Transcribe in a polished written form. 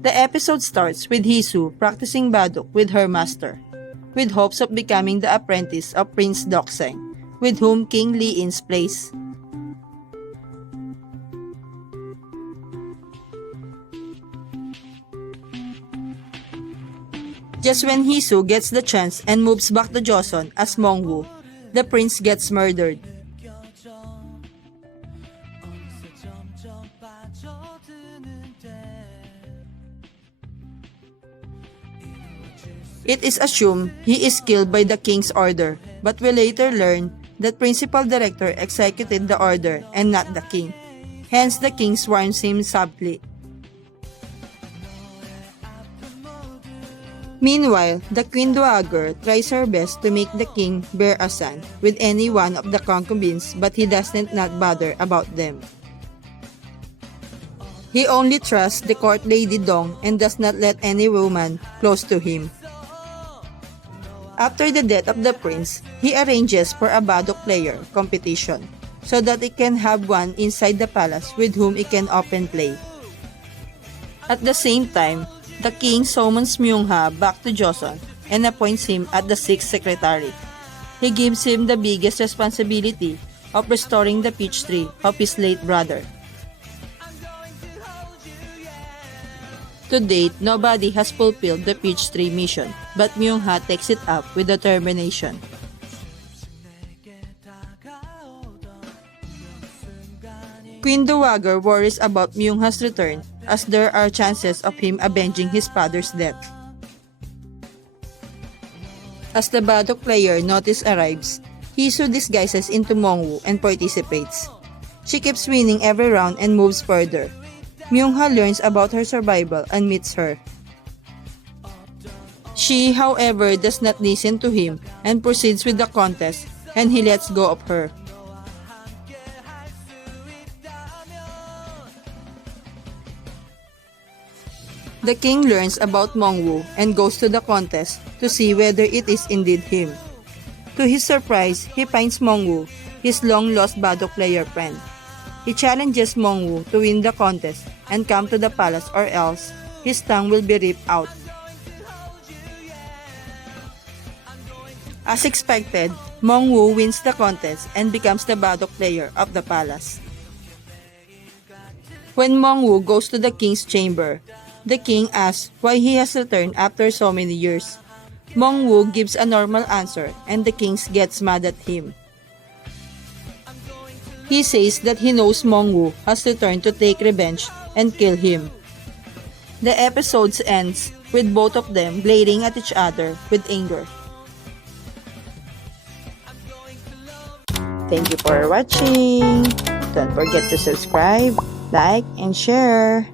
The episode starts with Hisu practicing Baduk with her master, with hopes of becoming the apprentice of Prince Dokseng, with whom King Li-in's plays. Just when Hisu gets the chance and moves back to Joseon as Mongwoo, the prince gets murdered. It is assumed he is killed by the king's order, but we later learn that principal director executed the order and not the king. Hence the king swarms him subtly. Meanwhile, the Queen Dowager tries her best to make the king bear a son with any one of the concubines, but he doesn't not bother about them. He only trusts the court lady Dong and does not let any woman close to him. After the death of the prince, he arranges for a Baduk player competition so that he can have one inside the palace with whom he can often play. At the same time, the king summons Myung-ha back to Joseon and appoints him as the 6th secretary. He gives him the biggest responsibility of restoring the peach tree of his late brother. To date, nobody has fulfilled the peach tree mission, but Myung-ha takes it up with determination. Queen Dowager worries about Myung-ha's return as there are chances of him avenging his father's death. As the Baduk player notice arrives, Hisu disguises into Mongwoo and participates. She keeps winning every round and moves further. Myung-ha learns about her survival and meets her. She, however, does not listen to him and proceeds with the contest, and he lets go of her. The king learns about Mongwoo and goes to the contest to see whether it is indeed him. To his surprise, he finds Mongwoo, his long-lost Baduk player friend. He challenges Mongwoo to win the contest and come to the palace, or else his tongue will be ripped out. As expected, Mongwoo wins the contest and becomes the Baduk player of the palace. When Mongwoo goes to the king's chamber, the king asks why he has returned after so many years. Mongwoo gives a normal answer and the king gets mad at him. He says that he knows Mongwoo has returned to take revenge and kill him. The episode ends with both of them glaring at each other with anger. Thank you for watching. Don't forget to subscribe, like, and share.